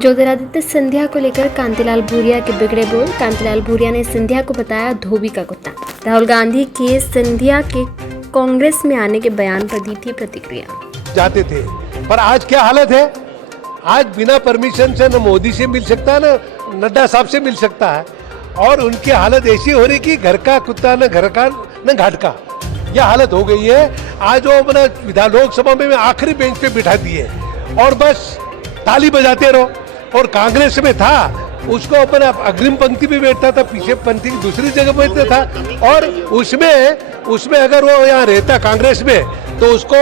ज्योतिरादित्य सिंधिया को लेकर कांतिलाल भूरिया के बिगड़े बोल। कांतिलाल भूरिया ने सिंधिया को बताया धोबी का कुत्ता। राहुल गांधी के सिंधिया के कांग्रेस में आने के बयान पर दी थी प्रतिक्रिया। जाते थे, पर आज क्या हालत है? आज बिना परमिशन से न मोदी से मिल सकता है, न नड्डा साहब से मिल सकता है, और उनकी हालत ऐसी हो रही कि घर का कुत्ता न घर का न घाट का, यह हालत हो गई है। आज वो अपना विधान लोकसभा में आखिरी बेंच पे बिठा दिए और बस ताली बजाते रहो। और कांग्रेस में था, उसको अपना अग्रिम पंक्ति में बैठता था, पीछे पंक्ति दूसरी जगह बैठता था, और उसमें अगर वो यहाँ रहता कांग्रेस में तो उसको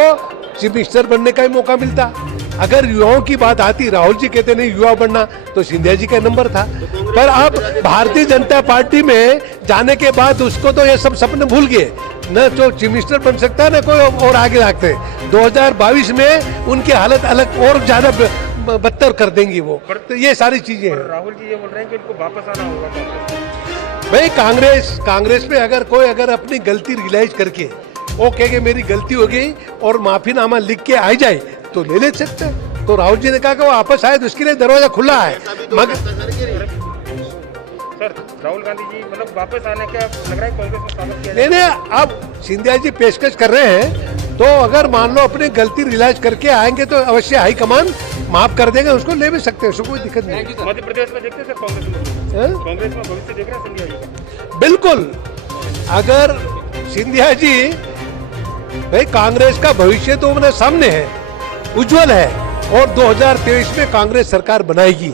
चीफ मिनिस्टर बनने का ही मौका मिलता। अगर युवाओं की बात आती, राहुल जी कहते नहीं युवा बनना, तो सिंधिया जी का नंबर था। पर अब भारतीय जनता पार्टी में जाने के बाद उसको तो ये सब सपने भूल गए, न तो चीफ मिनिस्टर बन सकता है न कोई और आगे रखते। 2022 में उनकी हालत अलग और ज्यादा बदतर कर देंगी वो। तो ये सारी चीजें हैं। राहुल जी ये बोल रहे हैं कि उनको वापस आना होगा भाई कांग्रेस में अगर अपनी गलती रियलाइज करके वो कहे कि मेरी गलती हो गई और माफीनामा लिख के आ जाए तो ले सकते हैं। तो राहुल जी ने कहा कि वो वापस आए तो उसके लिए दरवाजा खुला है। मगर सर राहुल गांधी जी मतलब वापस आने का लग रहा है कांग्रेस में स्वागत किया नहीं, अब सिंधिया जी पेशकश कर रहे हैं, तो अगर मान लो अपनी गलती रियलाइज करके आएंगे तो अवश्य हाईकमान माफ कर देगा, उसको ले भी सकते हैं, उसको कोई दिक्कत नहीं। मध्य प्रदेश में देखते हैं सर कांग्रेस में भविष्य देख रहे हैं सिंधिया जी का? बिल्कुल, अगर सिंधिया जी भाई कांग्रेस का भविष्य तो अपने सामने है, उज्जवल है, और 2023 में कांग्रेस सरकार बनाएगी।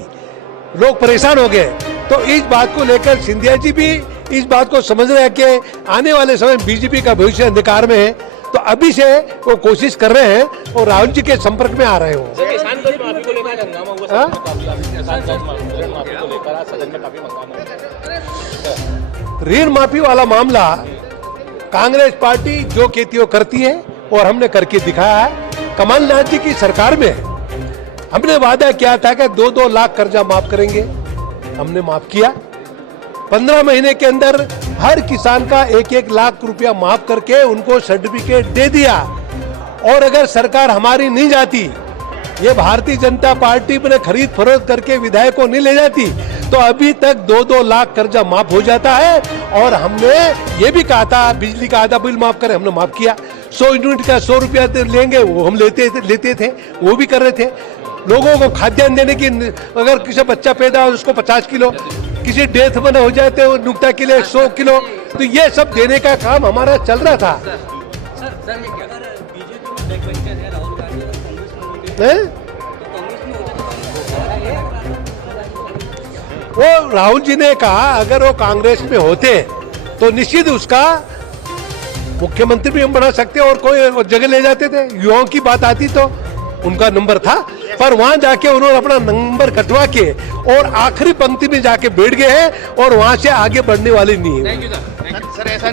लोग परेशान हो गए, तो इस बात को लेकर सिंधिया जी भी इस बात को समझ रहे हैं कि आने वाले समय बीजेपी का भविष्य अंधकार में है, तो अभी से वो कोशिश कर रहे हैं और राहुल जी के संपर्क में आ रहे हो। ऋण माफी वाला मामला कांग्रेस पार्टी जो कहती वो करती है, और हमने करके दिखाया है। कमलनाथ जी की सरकार में हमने वादा किया था कि 2-2 लाख कर्जा माफ करेंगे, हमने माफ किया। 15 महीने के अंदर हर किसान का 1-1 लाख रुपया माफ करके उनको सर्टिफिकेट दे दिया। और अगर सरकार हमारी नहीं जाती, ये भारतीय जनता पार्टी में खरीद फरोख्त करके विधायक को नहीं ले जाती, तो अभी तक 2-2 लाख कर्जा माफ हो जाता है। और हमने ये भी कहा था बिजली का आधा बिल माफ करें, हमने माफ किया। 100 यूनिट का 100 रुपया लेंगे, वो हम लेते थे, वो भी कर रहे थे। लोगों को खाद्यान्न देने की, अगर किसी बच्चा पैदा हो उसको 50 किलो, किसी डेथ में हो जाए तो नुकता के लिए 100 किलो, तो ये सब देने का काम हमारा चल रहा था। वो राहुल जी ने कहा अगर वो कांग्रेस में होते तो निश्चित उसका मुख्यमंत्री भी हम बना सकते और कोई जगह ले जाते थे। युवाओं की बात आती तो उनका नंबर था, पर वहां जाके उन्होंने अपना नंबर कटवा के और आखिरी पंक्ति में जाके बैठ गए हैं, और वहां से आगे बढ़ने वाले नहीं है।